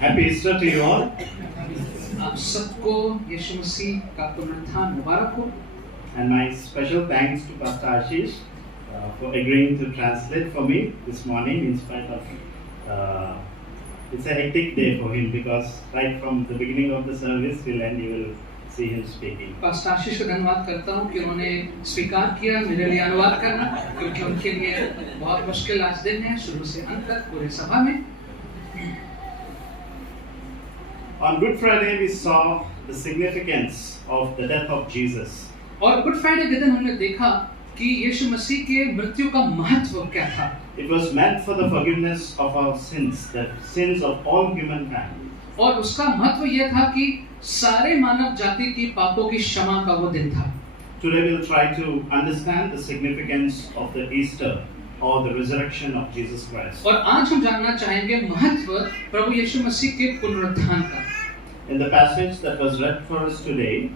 Happy Easter to you all. आप सबको यीशु मसीह का पुनरुत्थान मुबारक हो। And my special thanks to Pastor Ashish for agreeing to translate for me this morning in spite of it's a hectic day for him because right from the beginning of the service till end you will see him speaking. Pastor Ashish को धन्यवाद करता हूँ कि उन्होंने स्वीकार किया मेरे लिए अनुवाद करना, क्योंकि उनके लिए बहुत मुश्किल आज दिन है शुरू से अंत तक पूरे सभा में। On Good Friday we saw the significance of the death of Jesus. और गुड फ्राइडे के दिन हमने देखा कि यीशु मसीह के मृत्यु का महत्व क्या था। It was meant for the forgiveness of our sins, the sins of all humankind. और उसका महत्व यह था कि सारे मानव जाति की पापों की क्षमा का वो दिन था। Today we'll try to understand the significance of the Easter or the resurrection of Jesus Christ. और आज हम जानना चाहेंगे महत्व प्रभु यीशु मसीह के पुनरुत्थान का। In the passage that was read for us today,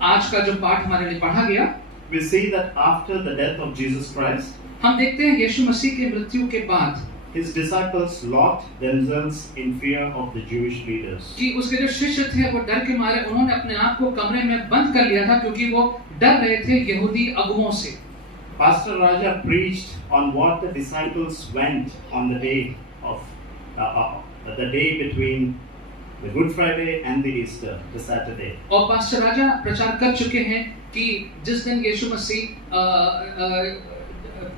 आज का जो पाठ हमारे लिए पढ़ा गया, we see that after the death of Jesus Christ, हम देखते हैं यीशु मसीह के मृत्यु के बाद his disciples locked themselves in fear of the Jewish leaders. कि उसके जो शिष्य थे वो डर के मारे उन्होंने अपने आप को कमरे में बंद कर लिया था, क्योंकि वो डर रहे थे यहूदी अगुओं से। Pastor Raja preached on what the disciples went on the day of the day between the Good Friday and the Easter, the Saturday. और पास्टर राजा प्रचार कर चुके हैं कि जिस दिन यीशु मसीह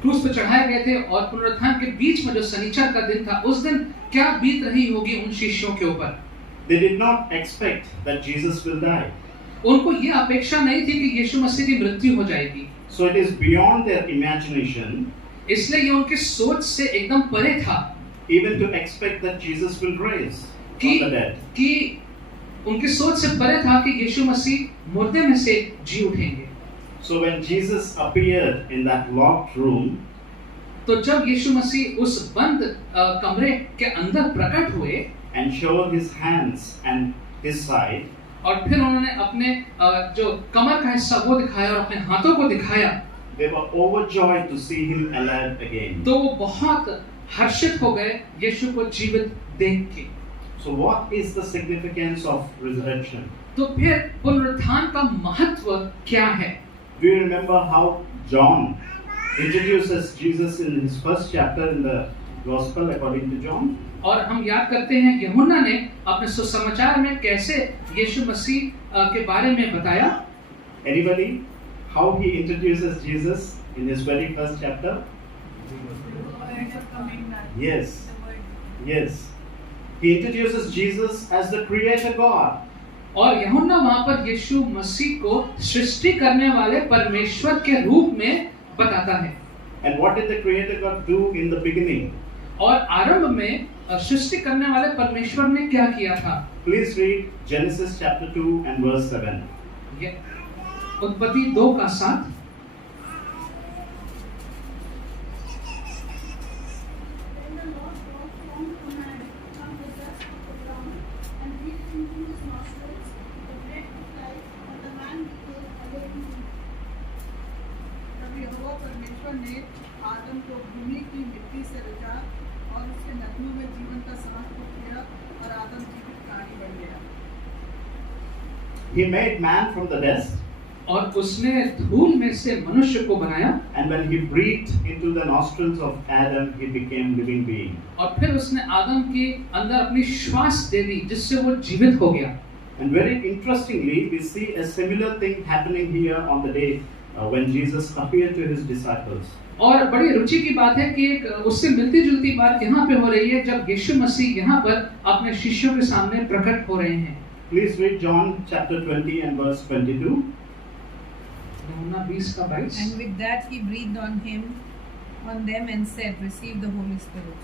क्रूस पर चढ़ाए गए थे और पुनरुत्थान के बीच में जो शनिचर का दिन था, उस दिन क्या बीत रही होगी उन शिष्यों के ऊपर। They did not expect that Jesus will die. उनको ये अपेक्षा नहीं थी कि यीशु मसीह की मृत्यु हो जाएगी। So it is beyond their imagination, इसलिए ये उनकी सोच से एकदम परे था even to expect that Jesus will rise from the dead. कि उनकी सोच से परे था कि यीशु मसीह मुर्दे में से जी उठेंगे। So when Jesus appeared in that locked room, तो जब यीशु मसीह उस बंद कमरे के अंदर प्रकट हुए and showed his hands and his side, और फिर उन्होंने अपने जो कमर का हिस्सा वो दिखाया और अपने हाथों को दिखाया, they were overjoyed to see him alive again. तो वो बहुत हर्षित हो गए यीशु को जीवित देख के। So what is the significance of resurrection? तो फिर पुनरुत्थान का महत्व क्या है? Do you remember how John introduces Jesus in his first chapter in the Gospel according to John? और हम याद करते हैं यूहन्ना ने अपने सुसमाचार में कैसे यीशु मसीह के बारे में बताया। Anybody? How he introduces Jesus in his very first chapter? Yes. Yes. He introduces Jesus as the creator God. और यूहन्ना वहाँ पर यीशु मसीह को सृष्टि करने वाले परमेश्वर के रूप में बताता है। And what did the creator God do in the beginning? और आरंभ में सृष्टि करने वाले परमेश्वर ने क्या किया था? Please read Genesis chapter 2 and verse 7. उत्पत्ति 2:7। आदम को भूमि की मिट्टी से रचा और उसके नथनों में जीवन का सांस फूंक दिया और आदम जीवित प्राणी बन गया। He made man from the dust. और उसने धूल में से मनुष्य को बनाया। And when he breathed into the nostrils of Adam, he became living being. और फिर उसने आदम के अंदर अपनी श्वास दे दी, जिससे वो जीवित हो गया। And very interestingly, we see a similar thing happening here on the day when Jesus appeared to his disciples. और बड़ी रुचि की बात है कि एक उससे मिलती जुलती बात यहाँ पे हो रही है जब यीशु मसीह यहाँ पर अपने शिष्यों के सामने प्रकट हो रहे हैं। Please read John chapter 20 and verse 22. यूहन्ना 20:22। And with that he breathed on them and said, receive the Holy Spirit.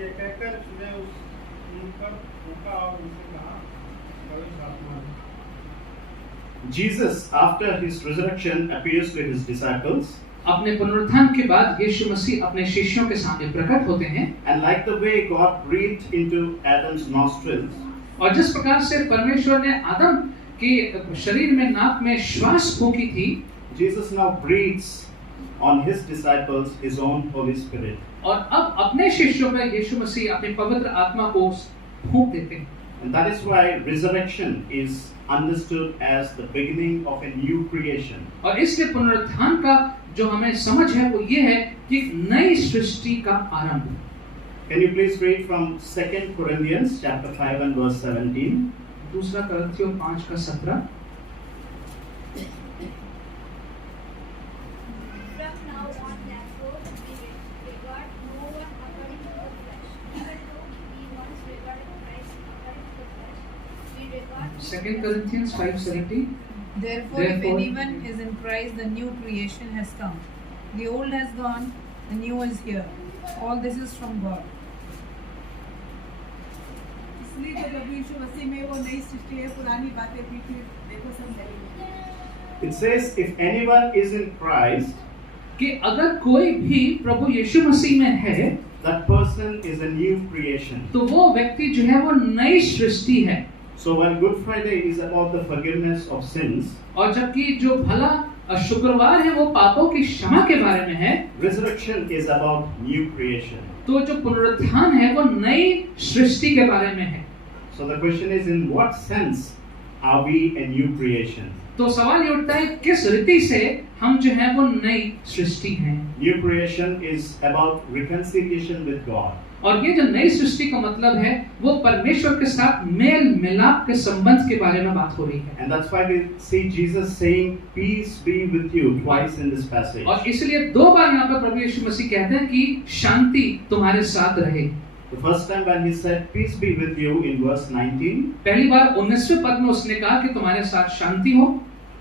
ये कहकर उसने उन पर फूंका और उनसे कहा, पवित्र आत्मा। Jesus, after his resurrection, appears to his disciples. अपने पुनरुत्थान के बाद यीशु मसीह अपने शिष्यों के सामने प्रकट होते हैं। And like the way God breathed into Adam's nostrils, और जिस प्रकार से परमेश्वर ने आदम के शरीर में नाक में श्वास फूंकी थी, Jesus now breathes on his disciples his own Holy Spirit. और अब अपने शिष्यों पर यीशु मसीह अपनी पवित्र आत्मा को फूंक देते हैं। And that is why resurrection is understood as the beginning of a new creation. और इसलिए पुनरुत्थान का जो हमें समझ है वो ये है कि एक नई सृष्टि का आरंभ। Can you please read from 2 Corinthians chapter 5 and verse 17? दूसरा करंथियों 5 का 17। From now on, therefore, we regard no one according to the flesh. Even though we once regarded Christ according to the flesh, we regard 2 Corinthians 5:17। Therefore, if Therefore- anyone is in Christ, the new creation has come. The old has gone, the new is here. All this is from God. इसलिए जो प्रभु यीशु मसीह में वो नई सृष्टि है, पुरानी बातें बीती, देखो सब नई है। It says, if anyone is in Christ, कि अगर कोई भी प्रभु यीशु मसीह में है that person is a new creation. तो वो व्यक्ति जो है वो नई सृष्टि है। So while Good Friday is about the forgiveness of sins, और जबकि जो भला शुक्रवार है वो पापों की क्षमा के बारे में है, resurrection is about new creation. तो जो पुनरुत्थान है वो नई सृष्टि के बारे में है। So the question is, in what sense are we a new creation? तो सवाल ये उठता है किस रीति से हम जो है वो नई सृष्टि हैं। New creation is about reconciliation with God. और ये जो नई सृष्टि का मतलब है वो परमेश्वर के साथ मेल मिलाप के संबंध के बारे में बात हो रही है। And that's why we see Jesus saying, peace be with you, twice in this passage. और इसलिए दो बार यहाँ पर प्रभु यीशु मसीह कहते हैं कि शांति तुम्हारे साथ रहे। The first time when he said, peace be with you in verse 19, पहली बार 19वें पद में उसने कहा कि तुम्हारे साथ शांति हो।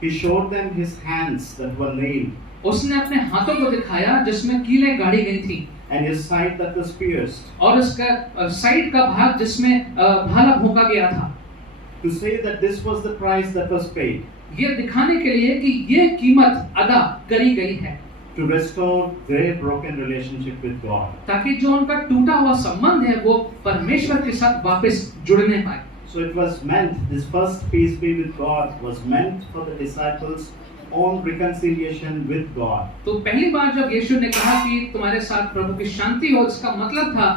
he showed them his hands that were nailed उसने अपने हाथों को दिखाया जिसमें कीलें गाड़ी गई थी and his side that was pierced, और उसका साइड का भाग जिसमें भाला भोंका गया था, to say that this was the price that was paid, ये दिखाने के लिए कि ये कीमत अदा करी गई है to restore their broken relationship with God. ताकि जो उनका टूटा हुआ संबंध है वो परमेश्वर के साथ वापस जुड़ने पाए। So it was meant, this first peace be with God was meant for the disciples' own reconciliation with God. तो पहली बार जब यीशु ने कहा कि तुम्हारे साथ प्रभु की शांति हो, इसका मतलब था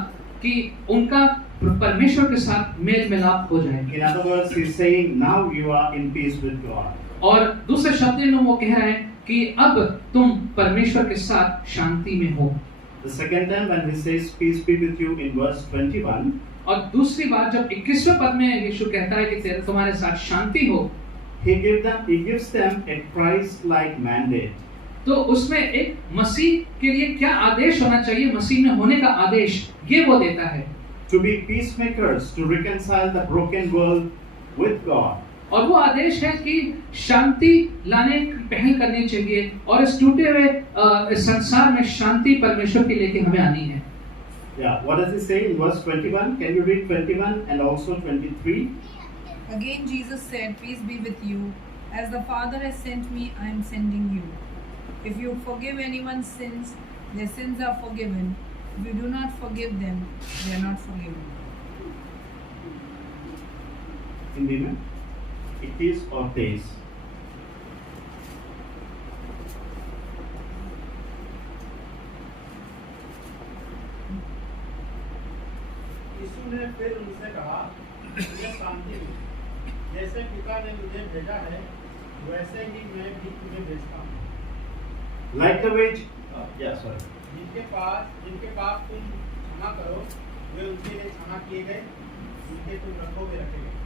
कि उनका परमेश्वर के साथ मेल मिलाप हो जाए। In other words, he's saying, now you are in peace with God. और दूसरे शब्दों में वो कह रहे हैं कि अब तुम परमेश्वर के साथ शांति में हो। The second time when he says, peace be with you in verse 21, और दूसरी बार जब 21वें पद में यीशु कहता है कि तुम्हारे साथ शांति हो, he gives them a Christ-like mandate. तो उसमें एक मसीह के लिए क्या आदेश होना चाहिए, मसीह में होने का आदेश ये वो देता है। To be peacemakers, to reconcile the broken world with God. और वो आदेश है कि शांति लाने की पहल करनी चाहिए और इस टूटे हुए संसार में शांति परमेश्वर के लेके हमें आनी है। Yeah, what does he say in verse 21? Can you read 21 and also 23? Again Jesus said, peace be with you. As the Father has sent me, I am sending you. If you forgive anyone's sins, their sins are forgiven. If you do not forgive them, they are not forgiven. Hindi में 21 और 23। यीशु ने फिर उनसे कहा, मुझे शांति दो। जैसे पिता ने मुझे भेजा है, वैसे ही मैं भी तुम्हें भेजता हूँ। Like the way, sorry. जिनके पाप तुम क्षमा करो, वे उनके लिए क्षमा किए गए, जिनके तुम रखो वे रखे गए।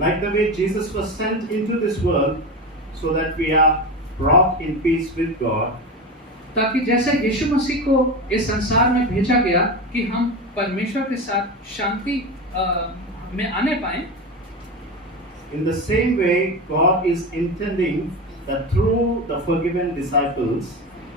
Like the way Jesus was sent into this world so that we are brought in peace with God, ताकि जैसे यीशु मसीह को इस संसार में भेजा गया कि हम परमेश्वर के साथ शांति में आने पाए, in the same way God is intending that through the forgiven disciples,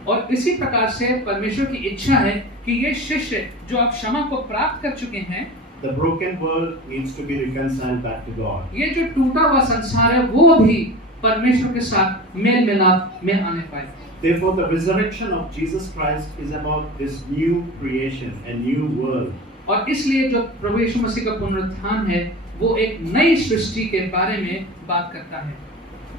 और इसी प्रकार से परमेश्वर की इच्छा है कि ये शिष्य जो अब क्षमा को प्राप्त कर चुके हैं, the broken world needs to be reconciled back to God. ये जो टूटा हुआ संसार है वो भी परमेश्वर के साथ मेल मिलाप में आने पाए। Therefore, the resurrection of Jesus Christ is about this new creation, a new world. और इसलिए जो प्रभु यीशु मसीह का पुनरुत्थान है वो एक नई सृष्टि के बारे में बात करता है।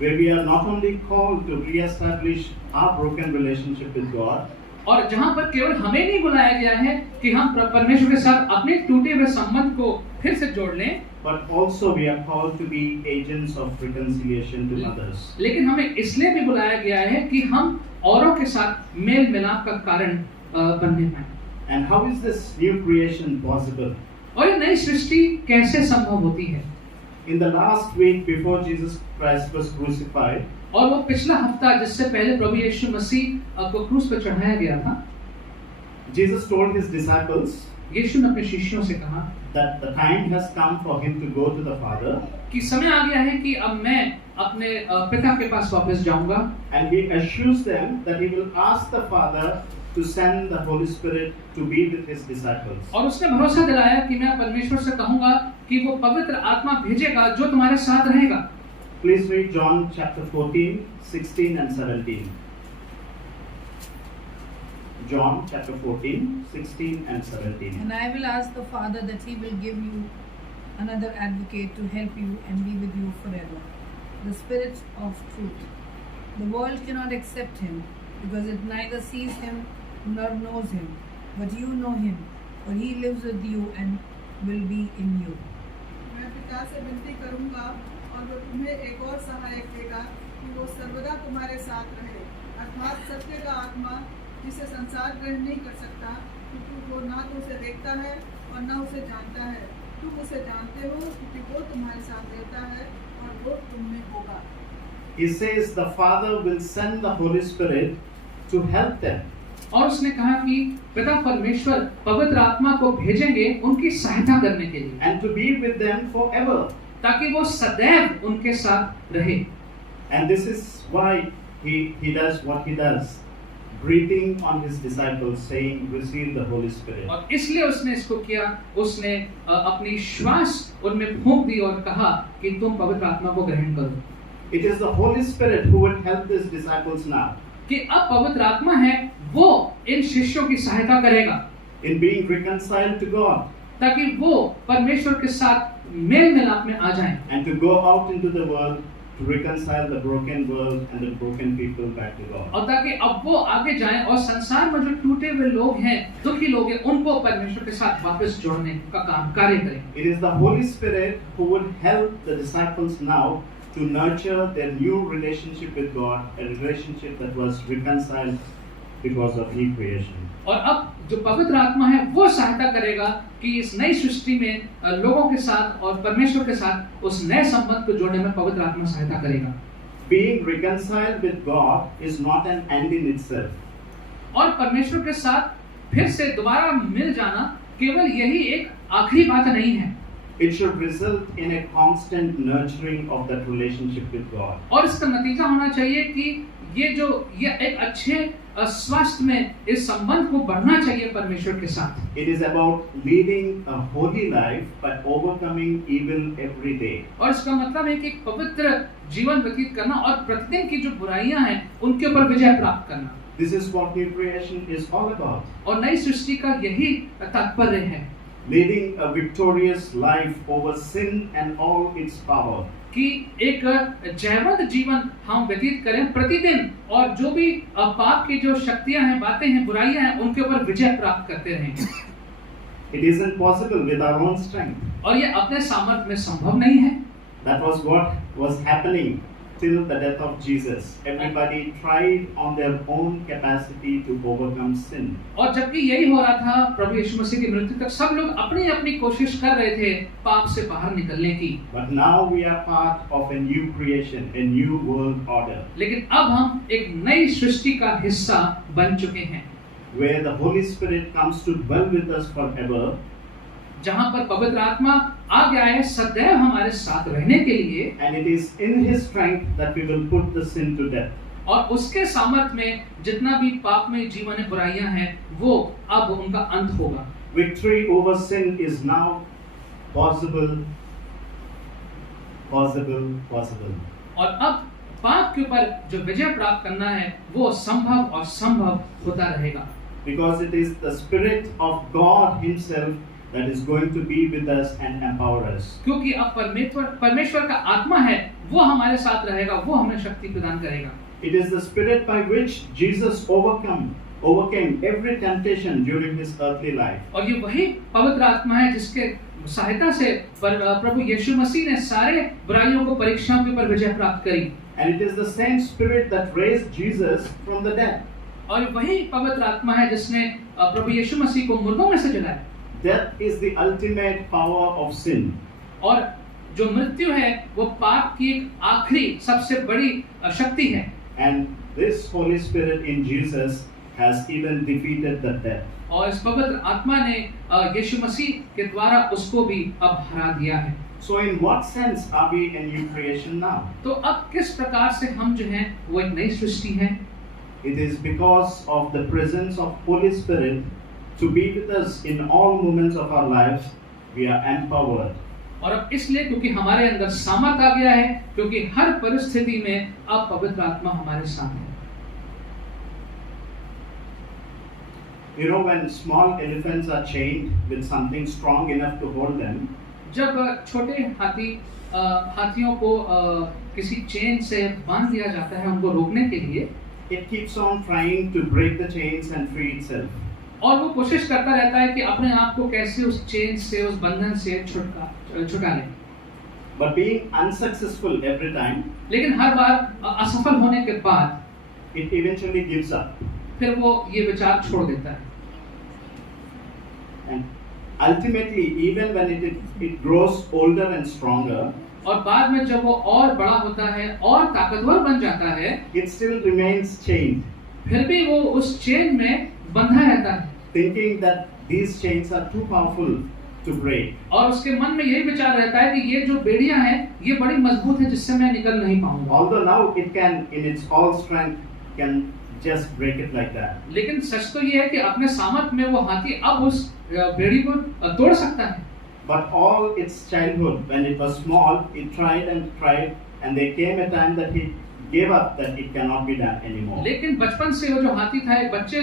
where we are not only called to re-establish our broken relationship with God, और जहां पर केवल हमें नहीं बुलाया गया है कि हम परमेश्वर के साथ अपने टूटे हुए संबंध को फिर से जोड़ लें, but also we are called to be agents of reconciliation to others. लेकिन हमें इसलिए भी बुलाया गया है कि हम औरों के साथ मेल मिलाप का कारण बनने पाए। And how is this new creation possible? और ये नई सृष्टि कैसे संभव होती है? In the last week before Jesus Christ was crucified, और वो पिछला हफ्ता जिससे पहले प्रभु यीशु मसीह को क्रूस पर चढ़ाया गया था, Jesus told his disciples यीशु ने अपने शिष्यों से कहा that the time has come for him to go to the Father, कि समय आ गया है कि अब मैं अपने पिता के पास वापस जाऊंगा, and he assures them that he will ask the Father to send the Holy Spirit to be with his disciples. और उसने भरोसा दिलाया कि मैं परमेश्वर से कहूंगा कि वो पवित्र आत्मा भेजेगा जो तुम्हारे साथ रहेगा। Please read John chapter 14, 16 and 17. John chapter 14, 16 and 17. And I will ask the Father that he will give you another advocate to help you and be with you forever, the Spirit of truth. The world cannot accept him because it neither sees him nor knows him, but you know him, for he lives with you and will be in you. मैं पिता से विनती करूंगा और वो तुम्हें एक और सहायक देगा कि वो सर्वदा तुम्हारे साथ रहे, अर्थात सत्य का आत्मा, जिसे संसार ग्रहण नहीं कर सकता, क्योंकि वो ना तो उसे देखता है और ना उसे जानता है। तुम उसे जानते हो क्योंकि वो तुम्हारे साथ रहता है और वो तुम में होगा। He says the Father will send the Holy Spirit to help them. और उसने कहा कि पिता परमेश्वर पवित्र आत्मा को भेजेंगे उनकी सहायता करने के लिए, And to be with them forever. ताकि वो सदैव उनके साथ रहे। And this is why he does what he does, breathing on his disciples, saying, receive the Holy Spirit. और इसलिए उसने इसको किया, उसने अपनी श्वास उनमें फूंक दी और कहा कि तुम पवित्र आत्मा को ग्रहण करो। It is the Holy Spirit who will help these disciples now कि अब पवित्र आत्मा है वो इन शिष्यों की सहायता करेगा in being reconciled to God ताकि वो परमेश्वर के साथ मेल मिलाप में आ जाएं and to go out into the world to reconcile the broken world and the broken people back to God. और ताकि अब वो आगे जाएं और संसार में जो टूटे हुए लोग हैं, दुखी लोग हैं, उनको परमेश्वर के साथ वापस जोड़ने का कार्य करें। It is the Holy Spirit who will help the disciples now to nurture their new relationship with God, a relationship that was reconciled because of new creation. और अब जो पवित्र आत्मा है वो सहायता करेगा कि इस नई सृष्टि में लोगों के साथ और परमेश्वर के साथ उस नए संबंध को जोड़ने में पवित्र आत्मा सहायता करेगा। Being reconciled with God is not an end in itself. और परमेश्वर के साथ फिर से दोबारा मिल जाना केवल यही एक आखिरी बात नहीं है। It should result in a constant nurturing of that relationship with God. और इसका नतीजा होना चाहिए कि ये एक अच्छे स्वास्थ्य में इस संबंध को बढ़ना चाहिए परमेश्वर के साथ। It is about leading a holy life by overcoming evil every day. और इसका मतलब है कि एक पवित्र जीवन व्यतीत करना और प्रतिदिन की जो बुराइयां हैं उनके ऊपर विजय प्राप्त करना। This is what new creation is all about. और नई सृष्टि का यही तात्पर्य है। Leading a victorious life over sin and all its power. कि एक जयवंत जीवन हम व्यतीत करें प्रतिदिन और जो भी पाप की जो शक्तियां हैं, बातें हैं, बुराइयां हैं, उनके ऊपर विजय प्राप्त करते रहें। It isn't possible with our own strength. और ये अपने सामर्थ्य में संभव नहीं है। That was what was happening till the death of Jesus. Everybody tried on their own capacity to overcome sin. और जबकि यही हो रहा था प्रभु यीशु मसीह की मृत्यु तक, सब लोग अपनी अपनी कोशिश कर रहे थे पाप से बाहर निकलने की। But now we are part of a new creation, a new world order, लेकिन अब हम एक नई सृष्टि का हिस्सा बन चुके हैं, where the Holy Spirit comes to dwell with us forever. जहां पर पवित्र आत्मा आ गया है सदैव हमारे साथ रहने के लिए। And it is in His strength that we will put the sin to death. और उसके सामर्थ्य में जितना भी पाप में जीवन में बुराइयां हैं वो अब उनका अंत होगा। Victory over sin is now possible. और अब पाप के ऊपर जो विजय प्राप्त करना है वो संभव और संभव होता रहेगा। Because it is the Spirit of God Himself that is going to be with us and empower us. क्योंकि अब परमेश्वर का आत्मा है, वो हमारे साथ रहेगा, वो हमें शक्ति प्रदान करेगा। It is the Spirit by which Jesus overcame every temptation during his earthly life. और ये वही पवित्र आत्मा है जिसके सहायता से प्रभु यीशु मसीह ने सारे बुराइयों को, परीक्षाओं के ऊपर विजय प्राप्त करी। And it is the same Spirit that raised Jesus from the dead. और वही पवित्र आत्मा है जिसने प्रभु यीशु मसीह को मुर्दों में से जगाया। Death is the ultimate power of sin. और जो मृत्यु है वो पाप की एक आखिरी सबसे बड़ी शक्ति है। And this Holy Spirit in Jesus has even defeated the death. और इस पवित्र आत्मा ने यीशु मसीह के द्वारा उसको भी अब हरा दिया है। So in what sense are we a new creation now? तो अब किस प्रकार से हम जो हैं वो एक नई सृष्टि हैं? It is because of the presence of Holy Spirit to be with us in all moments of our lives, we are empowered. और अब इसलिए क्योंकि हमारे अंदर सामर्थ आ गया है, क्योंकि हर परिस्थिति में अब पवित्र आत्मा हमारे साथ है। You know, when small elephants are chained with something strong enough to hold them, जब छोटे हाथियों को किसी चेन से बांध दिया जाता है उनको रोकने के लिए, it keeps on trying to break the chains and free itself. और वो कोशिश करता रहता है कि अपने आप को कैसे उस चेन से, उस बंधन से छुटा ले। But being unsuccessful every time, लेकिन हर बार असफल होने के बाद it eventually gives up. फिर वो ये विचार छोड़ देता है। And ultimately, even when it grows older and stronger, और बाद में जब वो और बड़ा होता है और ताकतवर बन जाता है, it still remains chained, फिर भी वो उस चेन में बंधा रहता है, thinking that these chains are too powerful to break. और उसके मन में यही विचार रहता है कि ये जो बेड़ियां हैं ये बड़ी मजबूत है जिससे मैं निकल नहीं पाऊंगा। Although now it can, in its all strength, can just break it like that. लेकिन सच तो ये है कि अपने सामर्थ्य में वो हाथी अब उस बेड़ी को तोड़ सकता है। But all its childhood, when it was small, it tried, and there came a time that it gave up, that it cannot be done anymore. लेकिन बचपन से वो जो हाथी था, एक बच्चे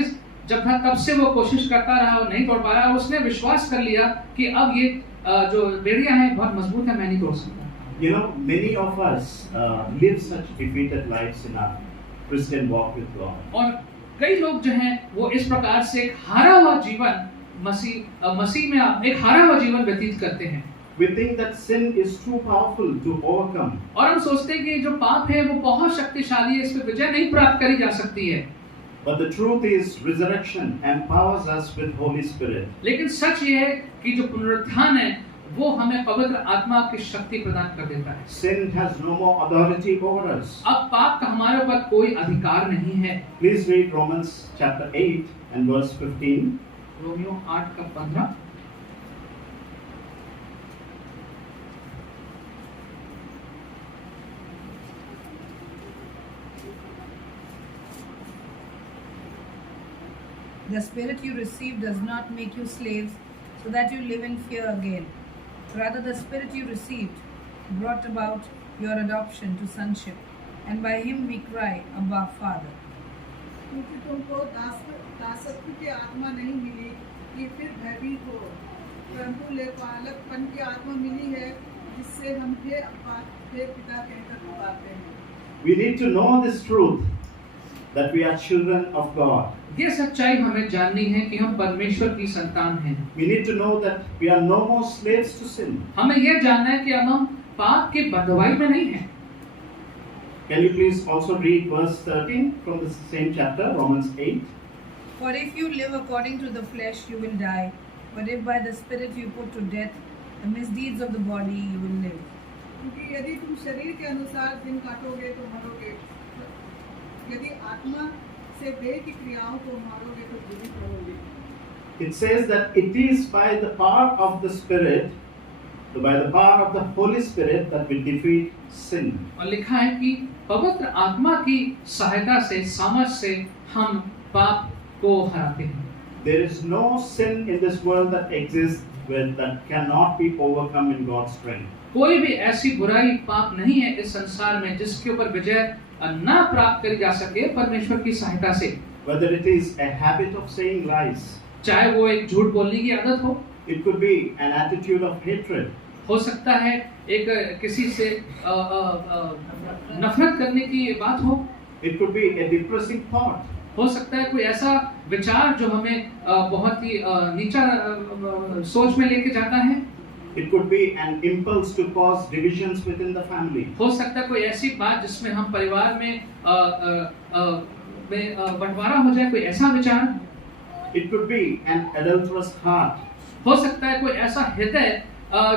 जब था तब से वो कोशिश करता रहा और नहीं तोड़ पा रहा, उसने विश्वास कर लिया कि अब ये जो बेड़ियां हैं बहुत मजबूत है, मैं नहीं तोड़ सकता। You know, many of us live such defeated lives in our Christian walk with God. और कई लोग जो हैं वो इस प्रकार से एक हारा हुआ जीवन मसीह में एक हारा हुआ जीवन व्यतीत करते हैं। We think that sin is too powerful to overcome. और हम सोचते हैं कि जो पाप है वो बहुत शक्तिशाली है, इस पे विजय नहीं प्राप्त करी जा सकती है। But the truth is, resurrection empowers us with Holy Spirit. लेकिन सच ये है कि जो पुनरुत्थान है वो हमें पवित्र आत्मा की शक्ति प्रदान कर देता है। Sin has no more authority over us. अब पाप का हमारे ऊपर कोई अधिकार नहीं है। Please read Romans chapter 8 and verse 15. Romeo 8 का 15। The Spirit you received does not make you slaves so that you live in fear again. Rather, the Spirit you received brought about your adoption to sonship, and by Him we cry, Abba, Father. क्योंकि तुमको दासत्व की आत्मा नहीं मिली कि फिर भयभीत हो, परंतु लेपालकपन की आत्मा मिली है जिससे हम हे अब्बा, हे पिता कहकर पुकारते हैं। We need to know this truth, that we are children of God. ये सच्चाई हमें जाननी है कि हम परमेश्वर की संतान हैं। We need to know that we are no more slaves to sin. हमें यह जानना है कि अब हम पाप के बंधुआई में नहीं हैं। Can you please also read verse 13 from the same chapter, Romans 8? For if you live according to the flesh, you will die. But if by the Spirit you put to death the misdeeds of the body, you will live. क्योंकि यदि तुम शरीर के अनुसार दिन काटोगे तो मरोगे, यदि आत्मा से देह की क्रियाओं को मारोगे तो जीवित रहोगे। It says that it is by the power of the Spirit, by the power of the Holy Spirit, that we defeat sin. और लिखा है कि पवित्र आत्मा की सहायता से, सामर्थ से हम पाप को हराते हैं। There is no sin in this world that exists that cannot be overcome in God's strength. कोई भी ऐसी बुराई, पाप नहीं है इस संसार में जिसके ऊपर विजय ना प्राप्त करी जा सके परमेश्वर की सहायता से। Whether it is a habit of saying lies, चाहे वो एक झूठ बोलने की आदत हो, It could be an attitude of hatred. हो सकता है एक किसी से नफरत करने की बात हो। It could be a depressing thought. हो सकता है कोई ऐसा विचार जो हमें बहुत ही नीचा सोच में लेके जाता है। It could be an impulse to cause divisions within the family. हो सकता है कोई ऐसी बात जिसमें हम परिवार में बंटवारा हो जाए, कोई ऐसा विचार। It could be an adulterous heart. हो सकता है कोई ऐसा हृदय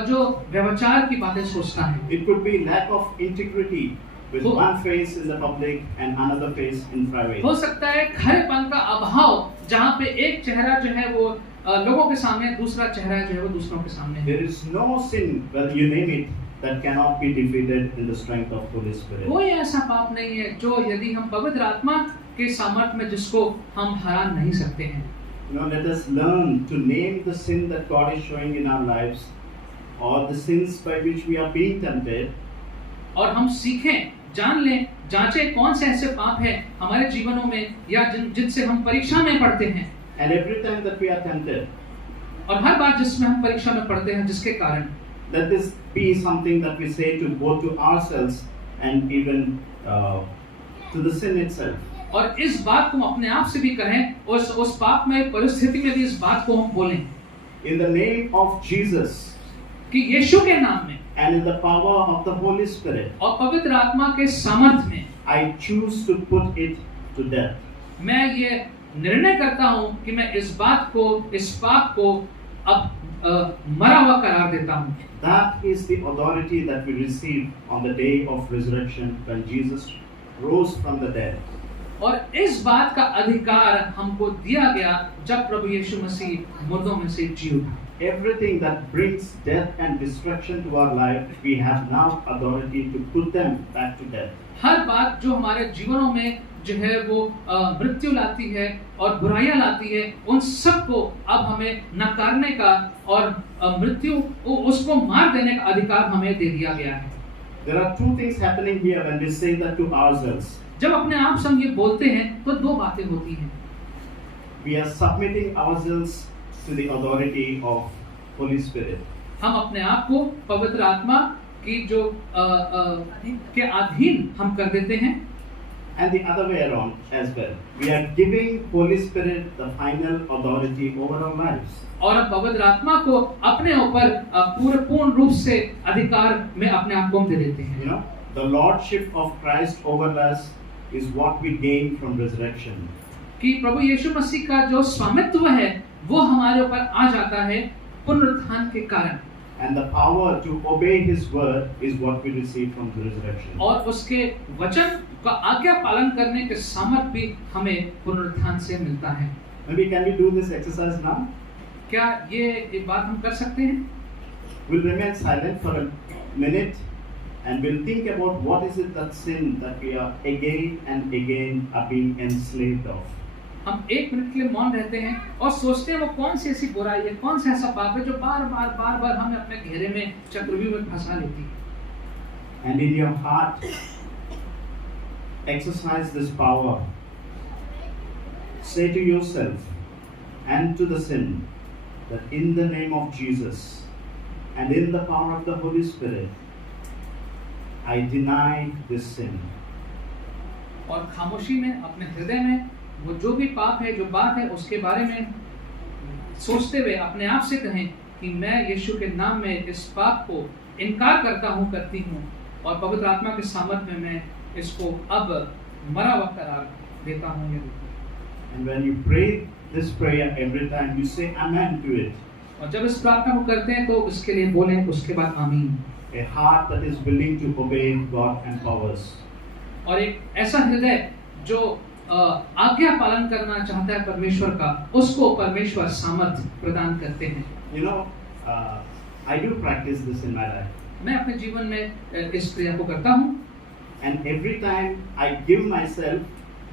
जो व्यभिचार की बातें सोचता है। It could be lack of integrity with one face in the public and another face in private. हो सकता है खरेपन का अभाव, जहाँ पे एक चेहरा जो है वो लोगों के सामने, दूसरा चेहरा जो है वो दूसरों के सामने है। There is no sin, whether you name it, that cannot be defeated in the strength of Holy Spirit. कोई ऐसा पाप नहीं है जो यदि हम पवित्र आत्मा के सामर्थ्य में जिसको हम हरा नहीं सकते हैं। You know, let us learn to name the sin that God is showing in our lives, or the sins by which we are being tempted. और हम सीखें, जान लें, जांचें कौन से ऐसे पाप हैं हमारे जीवनों में या जिनसे हम परीक्षा में पड़ते हैं। And every time that we are tempted, और हर बार जिसमें हम परीक्षा में पड़ते हैं, जिसके कारण let this be something that we say to both to ourselves and even to the sin itself. और इस बात को हम अपने आप से भी कहें, उस पाप में परिस्थिति में भी इस बात को हम बोलें। In the name of Jesus कि यीशु के नाम में and in the power of the Holy Spirit, और पवित्र आत्मा के सामर्थ्य में I choose to put it to death. मैं ये निर्णय करता हूँ कि मैं इस पाप को अब मरा हुआ करार देता हूँ। That is the authority that we receive on the day of resurrection when Jesus rose from the dead. और इस बात का अधिकार हमको दिया गया जब प्रभु यीशु मसीह मुर्दों में से जी उठा। Everything that brings death and destruction to our life, we have now authority to put them back to death. हर बात जो हमारे जीवनों में जो है वो मृत्यु लाती है और बुराइयां लाती है, उन सबको अब हमें नकारने का और मृत्यु उसको मार देने का अधिकार हमें दे दिया गया है। There are two things happening here when we say that to ourselves. जब अपने आप से हम ये बोलते हैं तो दो बातें होती हैं। We are submitting ourselves to the authority of Holy Spirit. हम अपने आप को पवित्र आत्मा की जो के अधीन हम कर देते हैं। And the other way around as well. We are giving Holy Spirit the final authority over our lives. और अब पवित्र आत्मा को अपने ऊपर पूर्ण रूप से अधिकार में अपने आप को हम दे देते हैं। You know, the lordship of Christ over us is what we gain from resurrection. कि प्रभु यीशु मसीह का जो स्वामित्व है वो हमारे ऊपर आ जाता है पुनरुत्थान के कारण। And the power to obey His word is what we receive from the resurrection. और उसके वचन का आज्ञा पालन करने के सामर्थ भी हमें पुनरुत्थान से मिलता है। Maybe can we do this exercise now? क्या ये बात हम कर सकते हैं? We'll remain silent for a minute and we'll think about what is it that sin that we are again and again are being enslaved of. हम एक minute के लिए मौन रहते हैं और सोचते हैं वो कौन सी ऐसी बुराई है, कौन सा ऐसा पाप है जो बार बार हमें अपने घेरे में चक्रव्यूह में फंसा लेती है। And in your heart, exercise this power. Say to yourself and to the sin that in the name of Jesus and in the power of the Holy Spirit, I deny this sin. और खामोशी में अपने हृदय में वो जो भी पाप है, जो बात है, उसके बारे में सोचते हुए अपने आप से कहें कि मैं यीशु के नाम में इस पाप को इनकार करती हूँ और पवित्र आत्मा के सामर्थ्य में मैं इसको अब मरा हुआ करार देता हूँ। And when you pray this prayer every time, you say amen to it. और जब इस प्रार्थना को करते हैं तो उसके लिए बोलें, उसके बाद आमीन। A heart that is willing to obey God empowers. और एक ऐसा हृदय जो आज्ञा पालन करना चाहता है परमेश्वर का, उसको परमेश्वर सामर्थ प्रदान करते हैं। You know, I do practice this in my life. मैं अपने जीवन में इस क्रिया को करता हूँ। And every time I give myself,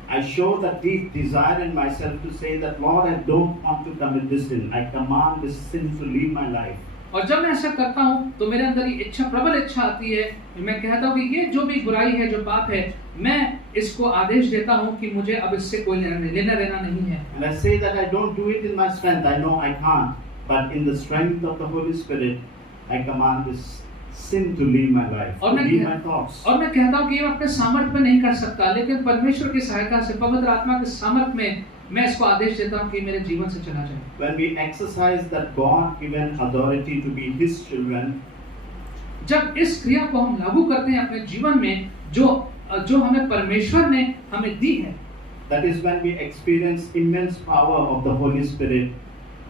I show that deep desire in myself to say that Lord, I don't want to commit this sin. I command this sin to leave my life. और जब मैं ऐसा करता हूँ तो मेरे अंदर ये प्रबल इच्छा आती है, मैं कहता हूँ कि ये जो भी बुराई है, जो पाप है, मैं इसको आदेश देता हूँ कि मुझे अब इससे कोई लेना देना नहीं है। And I say that I don't do it in my strength. I know I can't. but in the strength of the Holy Spirit, I command this sin to leave my life, to और मैं leave my thoughts. और मैं कहता हूँ कि ये अपने सामर्थ्य में नहीं कर सकता, लेकिन परमेश्वर की सहायता से, पवित्र आत्मा के सामर्थ्य में मैं इसको आदेश देता हूँ कि मेरे जीवन से चला जाए. When we exercise that God-given authority to be His children, जब इस क्रिया को हम लागू करते हैं अपने जीवन में, जो हमें परमेश्वर ने हमें दी है, that is when we experience immense power of the Holy Spirit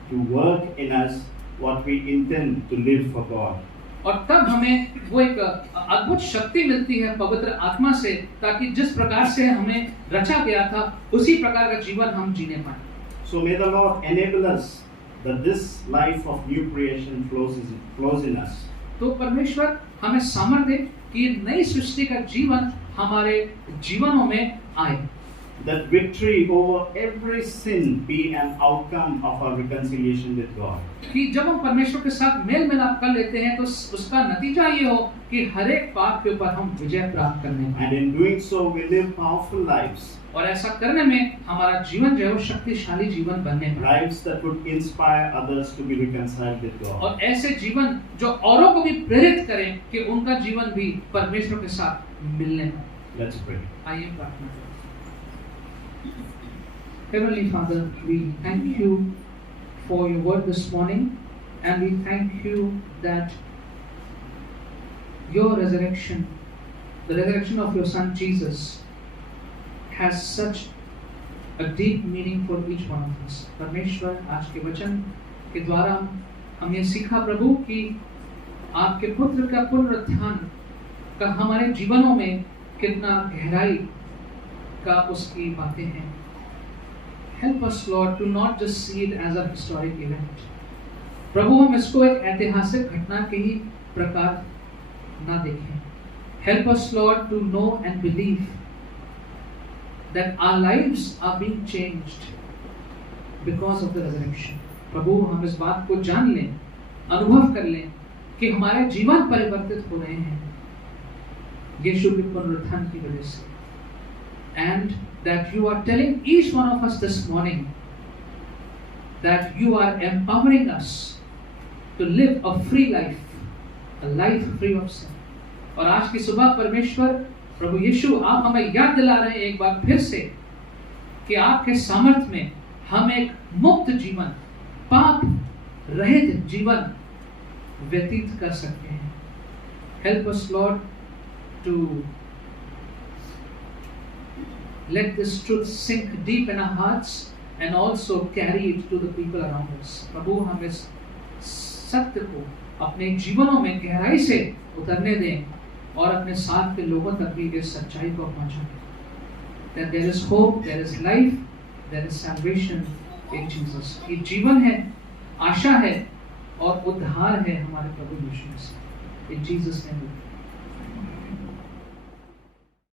to work in us what we intend to live for God. और तब हमें वो एक अद्भुत शक्ति मिलती है पवित्र आत्मा से, ताकि जिस प्रकार से हमें रचा गया था उसी प्रकार का जीवन हम जीने पाएं. So may the Lord enable us that this life of new creation flows in us. तो परमेश्वर हमें सामर्थ्य दे कि नई सृष्टि का जीवन हमारे जीवनों में आए. That victory over every sin be an outcome of our reconciliation with God. कि जब हम परमेश्वर के साथ मेल मिलाप कर लेते हैं तो उसका नतीजा ये हो कि हर एक पाप के ऊपर हम विजय प्राप्त करने पाएं. And in doing so we live powerful lives. और ऐसा करने में हमारा जीवन जो है वो शक्तिशाली जीवन बनने पाए. Lives that would inspire others to be reconciled with God. और ऐसे जीवन जो औरों को भी प्रेरित करें कि उनका जीवन भी परमेश्वर के साथ मिलने पाए. Let's pray. आइए प्रार्थना करें. Heavenly Father, we thank you for your word this morning, and we thank you that your resurrection, the resurrection of your Son Jesus, has such a deep meaning for each one of us. परमेश्वर, आज के वचन के द्वारा हम ये सीखा प्रभु कि आपके पुत्र का पुनरुत्थान का हमारे जीवनों में कितना गहराई का उसकी बातें हैं. Help us, Lord, to not just see it as a historic event. प्रभु, हम इसको एक ऐतिहासिक घटना के ही प्रकार ना देखें. Help us, Lord, to know and believe that our lives are being changed because of the resurrection. प्रभु, हम इस बात को जान लें, अनुभव कर लें कि हमारे जीवन परिवर्तित हो रहे हैं यीशु के पुनरुत्थान की वजह से. And that you are telling each one of us this morning that you are empowering us to live a free life, a life free of sin. और आज की सुबह परमेश्वर प्रभु यीशु, आप हमें याद दिला रहे हैं एक बार फिर से कि आपके सामर्थ्य में हम एक मुक्त जीवन, पाप रहित जीवन व्यतीत कर सकते हैं. Help us, Lord, to let this truth sink deep in our hearts and also carry it to the people around us. प्रभु, हम इस सत्य को अपने जीवनों में गहराई से उतरने दें और अपने साथ के लोगों तक भी इस सच्चाई को पहुंचाएं. That there is hope, there is life, there is salvation in Jesus. ये जीवन है, आशा है और उद्धार है हमारे प्रभु यीशु से. In Jesus' name.